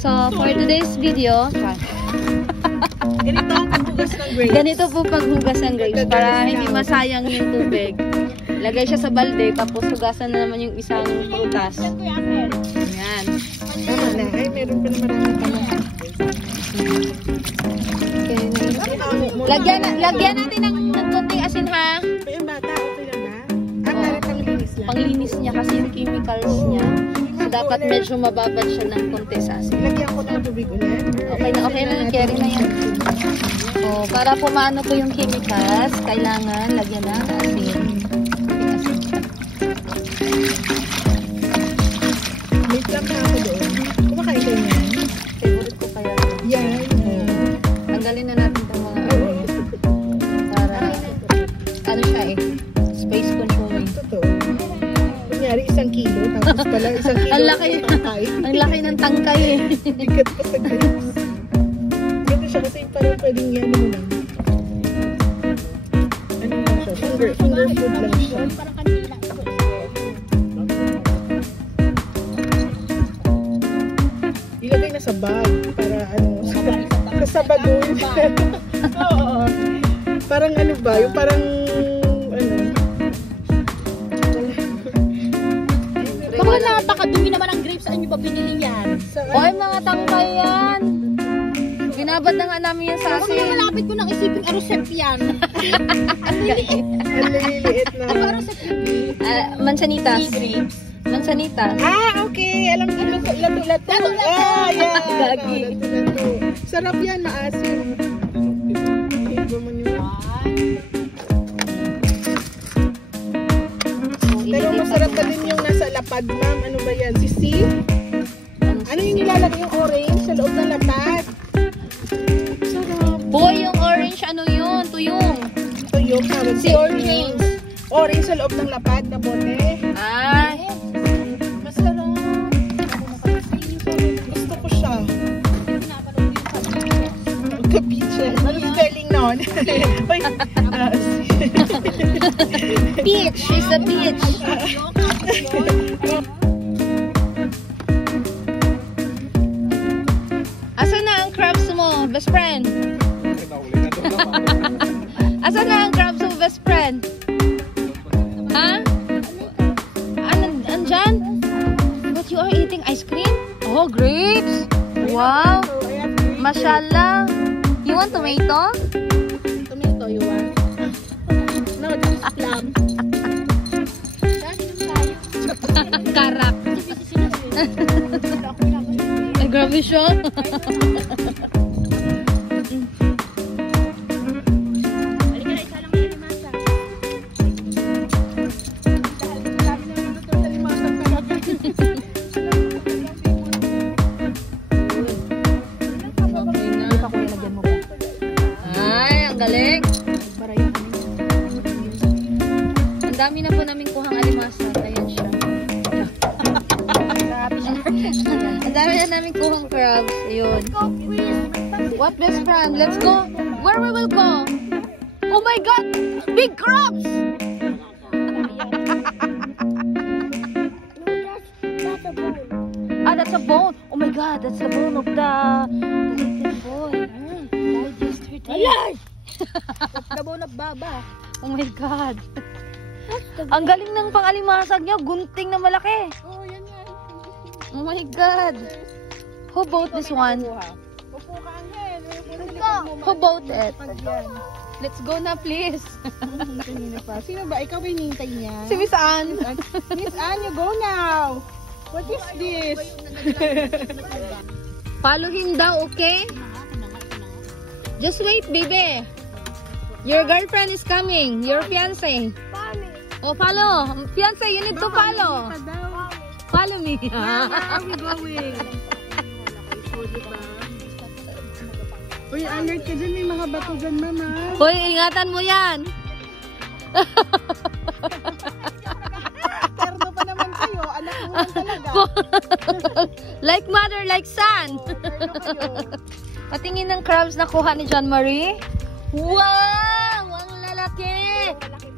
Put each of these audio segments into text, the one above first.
So, for today's video, ganito ang paghugas ng grapes. ganito po paghugas ng grapes para hindi masayang yung tubig. Lagay siya sa balde, tapos hugasan na naman yung isang prutas. Ayan. Tama na. Ay, meron pa naman ang tama. Lagyan natin ng konting asin, ha? Pero yung bata, okay lang na. Ang para panglinis niya. Panglinis niya kasi yung chemicals niya. So, dapat medyo mababad siya ng konti sa asin. Lagyan ko ng tubig ulit. Okay na, carry na yan. Oh, para pumano po yung chemicals, kailangan lagyan ng asin. May plum na ako doon. Kumakain kayo yan. Favorite ko kaya. Yan. Tanggalin na natin itong mga para, ano siya eh, space controlling. Totoo. Kunyari, 1 kilo. Tapos pala, 1 kilo. Ang laki, ang laki ng tangkay eh. Bigat pa sa grapes. Ganda siya kasi parang pwedeng yan mo lang. Ano lang siya? Finger food lang siya. Ilagay na sa bag para ano, kasabagoy siya. Oo. Parang ano ba? Yung parang ano. Baka napakadumi naman ang grapes. Saan nyo ba binili yan? Oy, mga tangkay yan. Binabad na nga namin yan sa Huwag na asin. malapit ko nang isipin arosep yan. Ang liliit na. Mansanitas. Grapes. Mansanitas. Ah, okay. Alam ko, lato-lato. Ah, yeah. Gagi. Lato-lato. Sarap yan, maasim. Iba mo yun. Pero masarap pa din yung nasa lapad, ma'am. Ano ba yan? Sisi? Ano yung nilalagay yung orange sa loob ng lapad? Sarap. Boy, yung orange, ano yun? Tuyong. Ito yung carrot. Si orange. Orange sa loob ng lapad na bote. Ah, Masarap. Gusto ko siya. Kapiche. Ano spelling nun? Uy, peach. She's a peach. Asan na ang crabs mo, best friend? Asan na ang crabs mo, best friend? Ha? Andyan? But you are eating ice cream? Oh, grapes! Wow! Mashallah! You want tomato? Tomato, you want? No, this is plum. Karak! Ay, grabe siya! Galing. Ang dami na po namin kuhang alimasa. Ayan siya. Ang dami na namin kuhang crabs. Ayun. What, best friend? Let's go. Where we will go? Oh my God! Big crabs! Ah, that's a bone. Oh my God, that's the bone of the little boy. Died yesterday. Dabaw na baba. Oh my God. Ang galing ng pang-alimasag niya. Gunting na malaki. Oh, yan yan. Oh my God. Who bought this one? Upo ka, Angel. Who bought it? Let's go na, please. Sino ba? Ikaw ba hinihintay niya? Si Miss Ann. Miss Ann, you go now. What is this? Follow him daw, okay? Just wait, baby. Your girlfriend is coming. Your fiancé. Oh, follow. Fiancé, you need to follow. Follow me. Where are we going? Uy, alert ka dyan. May mga bato dyan, mama. Hoy, ingatan mo yan. Terno pa naman kayo. Anak mo lang talaga. Like mother, like son. Terno kayo. Patingin ng crabs na kuha ni John Marie. Wow! Ang lalaki!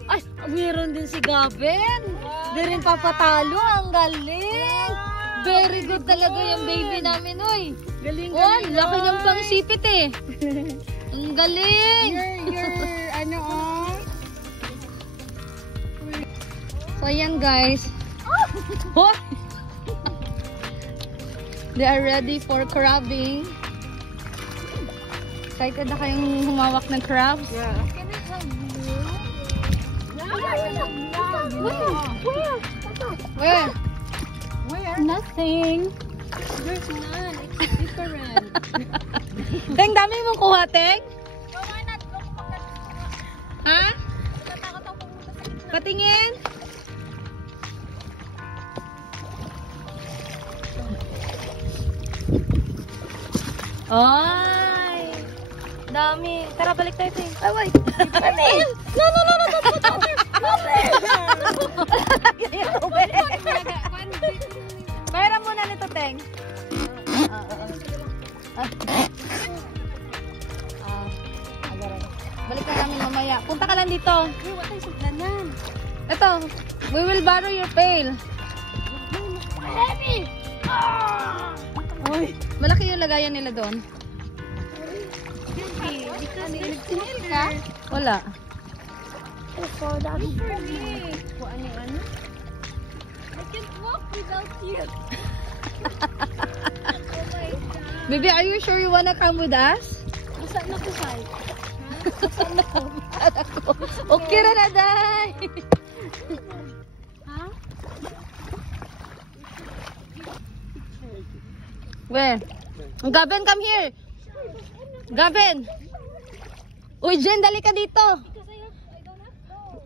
Ay, meron din si Gavin. Di rin papatalo. Ang galing. Very good talaga yung baby namin, oy. Galing, Oh, laki ng pangsipit eh. Ang galing. Ano, oh. So, ayan guys. Oh! They are ready for crabbing. Excited na kayong humawak ng crabs? Yeah. Where? Nothing. There's none. It's different. Teng, dami mong kuha, Teng? Ha? Patingin? Ay! Dami. Tara, balik tayo, Teng. Ay, wait. Patingin! No, no, no, no, no, no, no, Bayaran muna nito, Teng. Balik na namin mamaya. Punta ka lang dito. Ito, we will borrow your pail. Uy, malaki yung lagayan nila doon. Wala. Baby, are you sure you wanna come with us? Okay na na, Day. Where? Gavin, come here. Gavin. Uy, Jen, dali ka dito.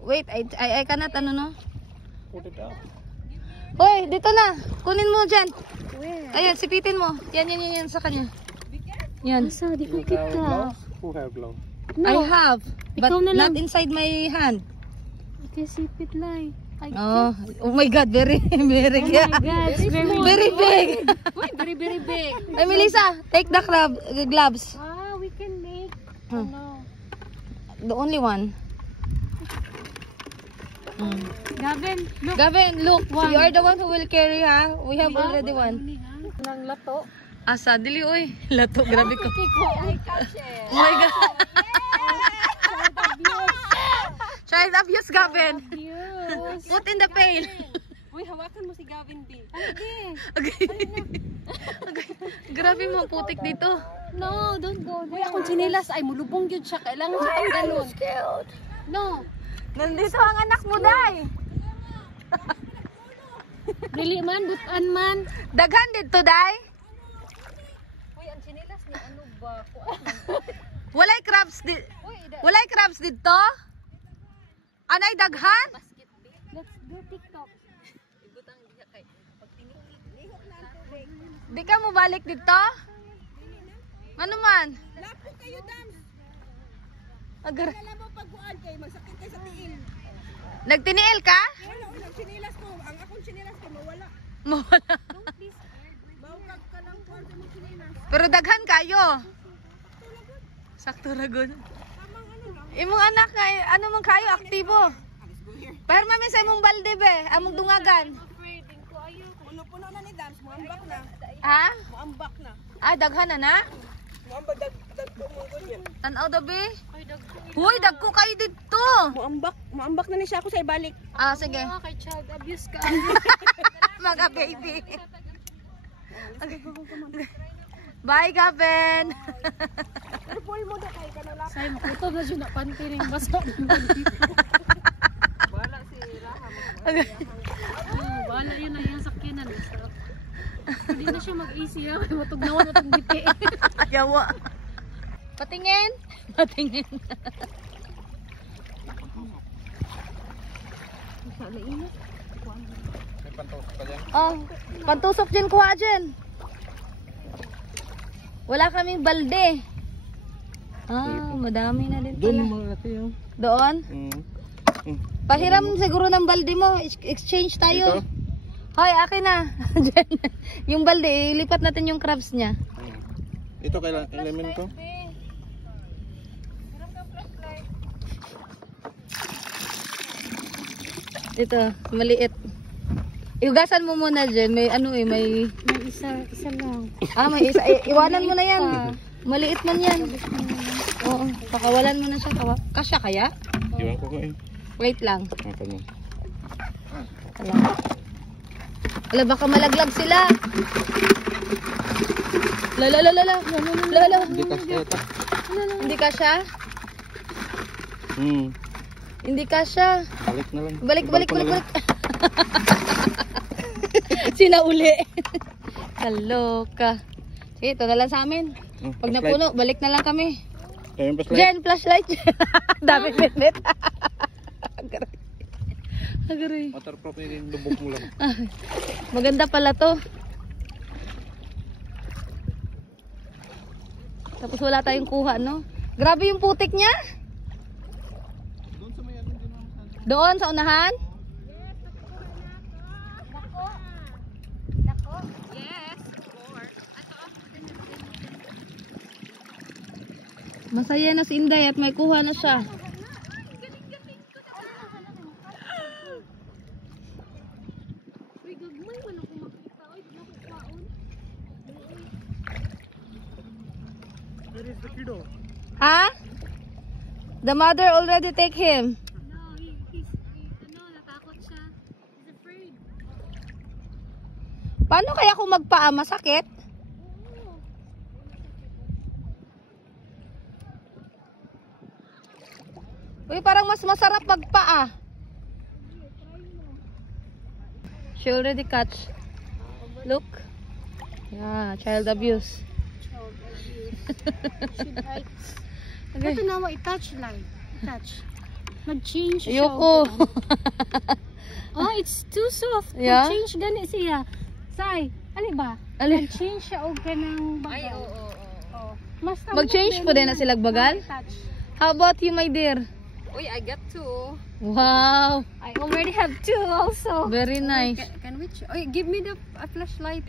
Wait, I cannot, ano no? Uy, dito na. Kunin mo, Jen. Ayan, sipitin mo. Yan sa kanya. Yan. Di ko kita. Who have gloves? I have, but Ikaw na not lang. inside my hand. Ikasipit lang. Oh my God, very God, it's very big. Uy, very, very big. Ay, Melissa, take the gloves. We can make, The only one. Gavin, look. Gavin, look, you are the one who will carry, ha? We have already one. Nang lato. Asa, dili, uy. Lato, grabe ko. Oh my God. Child abuse, Gavin. Put in the pail. Uy, hawakan mo si Gavin B. Okay. Grabe mo, putik dito. No, don't go there. Uy, akong sinilas ay mulubong yun siya. Kailangan siya ang ganun. No. Nandito ang anak mo, Day. Dili man, butan man. Daghan dito, Day. Uy, ang sinilas niya, ano ba? Walay crabs dito. Walay crabs dito? Anay daghan? Let's do TikTok. Di ka mo balik dito? Ano man? Lapo kayo, dams. Agar. Alam mo pagkuhan kayo, magsakit kayo sa tiil. Nagtiniil ka? Wala, sinilas ko. Ang akong sinilas ko, mawala. Mawala. Bawag ka lang kuhan sa mga sinilas. Pero daghan kayo. Sakto ragon. Imong anak nga, ano man kayo, aktibo. Pero mami sa imong balde be, among dungagan. Puno-puno na ni dams, muambak na. Ha? Muambak na. Ah, daghan na na? Muambak, dagko mo ganyan. Tanaw dabi? Huy, dagko kayo dito. Muambak na ni siya ako sa ibalik. Ah, sige. Kay child abuse ka. Mga baby. Okay. Bye, Gavin. Pero full mo na kayo, kanala. Say, makutob na dyan na pantiring basa. Wala si Raham. Okay. Wala yun na yung sakyanan. Hindi na siya mag-easy. Matug na wala matug biti. Yawa. Patingin. Patingin. May pantusok pa dyan. Oh, pantusok dyan, kuha dyan. Wala kaming balde. Ah, madami na din Doon pala. mo natin yung... Doon? Pahiram siguro ng balde mo. Exchange tayo. Dito? Hoy, akin na. Yung balde, ilipat natin yung crabs niya. Ito kailan element ko? Ito, maliit. Ihugasan mo muna dyan. May ano eh, may... May isa lang. Ah, may isa. Iwanan mo na yan. Maliit man yan. Oo, pakawalan mo na siya. Kasya kaya? Iwan ko eh. Wait lang. Apa mo? Wala, baka malaglag sila. Lala. Hindi kasi ito. Hindi kasya? Hindi kasya. Balik na lang. Balik. Sila uli. Kaloka. Sige, ito na lang sa amin. Pag napuno, balik na lang kami. Ayun, flashlight. Jen, flashlight. Dami minute. Agaray. Waterproof na yung lubog mo lang. Maganda pala to. Tapos wala tayong kuha, no? Grabe yung putik niya. Doon sa unahan? Masaya na si Inday at may kuha na siya. Ha? The mother already take him. No, he's natakot siya. He's afraid. Paano kaya kung magpaa masakit? Uy, parang mas masarap magpaa. She already catch. Look. Yeah, child abuse. Okay. Ito na mo, i-touch lang. I-touch. Mag-change siya. Ayoko. Oh, it's too soft. Yeah? Mag-change gani siya. Say, ali ba? Alin? Mag-change siya og kanang bagal. Ay, oo. Mas Mag-change po din na sila bagal? How about you, my dear? Uy, I got two. Wow. I already have two also. Very nice. Can we? Uy, give me the flashlight.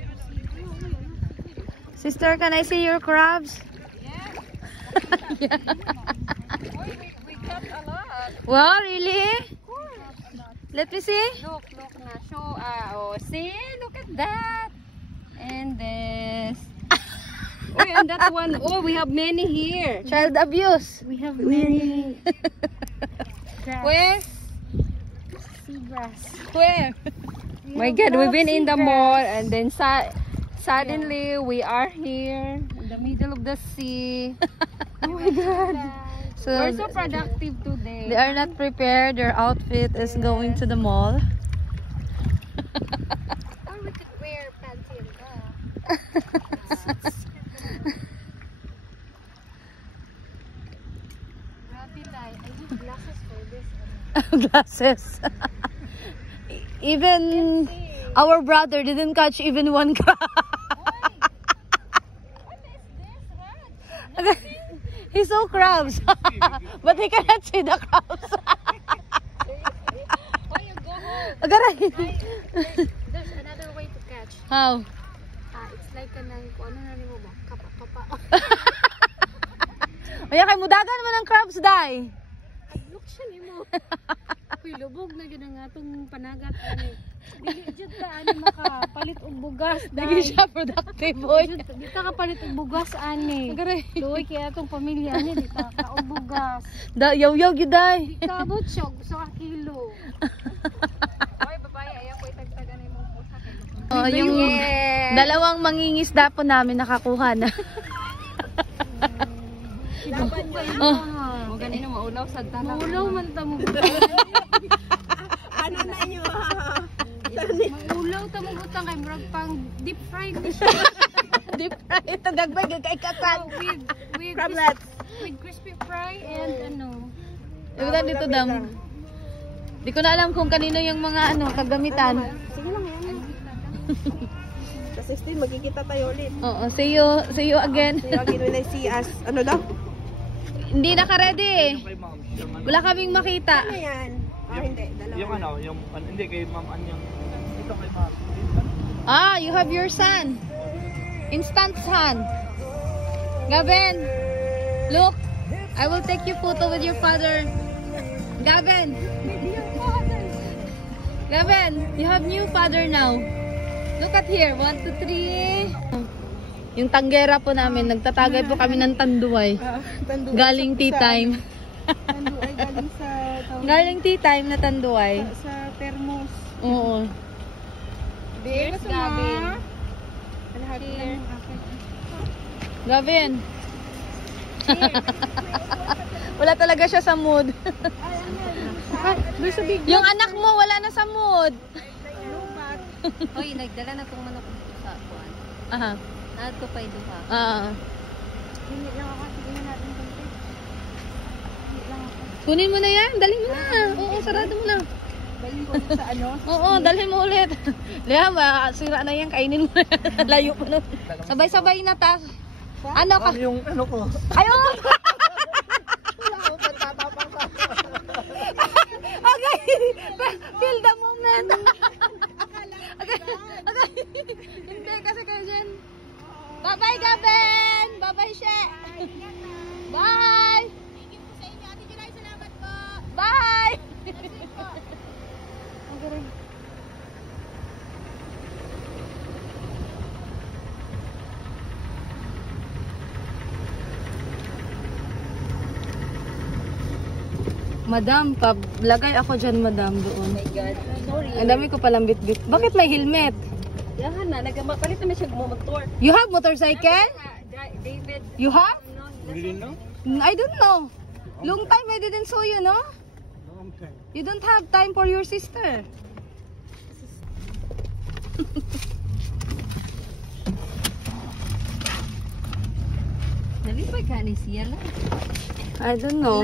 Sister, can I see your crabs? Yeah. we got a lot. Wow, really? Let me see. Look na. Show. See, look at that. And this. Oh, and that one. Oh, we have many here. Child abuse. We have many Where? seagrass. Where? My God, we've been in the mall and then suddenly we are here in the middle of the sea. Oh my God. So We're so productive today. they are not prepared. Their outfit is going to the mall. Or we could wear pants here. I need glasses for this. Glasses. Even our brother didn't catch even one crab. He saw crabs, but he cannot see the crabs. Why you go home? Agaray. There's another way to catch. How? It's like kanang ano na nimo ba? Kapa. Ay, kay mudagan mo ng crabs, day. Ay, look siya nimo. Uy, lubog na gid ang atong panagat ani. Dili jud ka ani makapalit og bugas. Naging siya productive, boy. Di ka kapalit og bugas ani. Agaray. Luoy kay atong pamilya ani di ka og bugas. Yaw-yaw, yun, day. Di ka abot siya og 1 kilo. Oy, babae, ayaw ko itagtagan mo po sa akin. Oh, yung dalawang mangingisda po namin nakakuha na. Oh. O ganino maulaw sa tanang. Maulaw man ta mo. Ano na nyo? Maulaw ta mo utang kay murag pang deep fried ni siya. Deep fry. Ito gagbay, kakakan. With Crablets. with crispy fry and ano. Ibutan dito, dam. Di ko na alam kung kanino yung mga kagamitan. Sige lang yan. Kasi still, magkikita tayo ulit. Oo, see you again. Yung ginulay si As. Ano daw? Hindi naka-ready eh. Wala kaming makita. Ano yan? Hindi. Dalawa. Yung hindi kay Ma'am Anyang. Ito kay Ma'am. Ah, you have your son. Instant son. Gavin, look. I will take your photo with your father. Gavin. Gavin, you have new father now. Look at here. 1, 2, 3. Yung tanggera po namin, nagtatagay po kami ng tanduay. Tanduay Galing tea time. Tanduay galing sa Galing tea time na tanduay. sa thermos. Oo. Here's Gavin. Kalahati lang yung akin. Gavin. Wala talaga siya sa mood. Yung anak mo wala na sa mood. Hoy, nagdala na tong manok dito sa kuan. Aha. Ato pa duha. Hindi lang ako. Sige na natin konti. Hindi lang ako. Kunin mo na yan. Dalhin mo na. Oo, sarado mo na. Galing ko sa ano. Oo, dalhin mo ulit. Liam, sira na yan. Kainin mo na. Layo pa na. Sabay-sabay na ta. Ano ka? Yung ano ko. Ayun! Okay. Feel the moment. Okay. Hindi kasi kayo dyan. Bye-bye, Gavin! Bye-bye, She! Bye! Bye! Madam, lagay ako dyan, madam, doon. Oh my God. Sorry. Ang dami ko palang bit-bit. Bakit may helmet? Yahan na, nagpalit naman siya motor. You have motorcycle? David. You have? Hindi din, no? I don't know. Long time I didn't saw you, no? Okay. You don't have time for your sister. Nalipay ka ni siya lang. I don't know.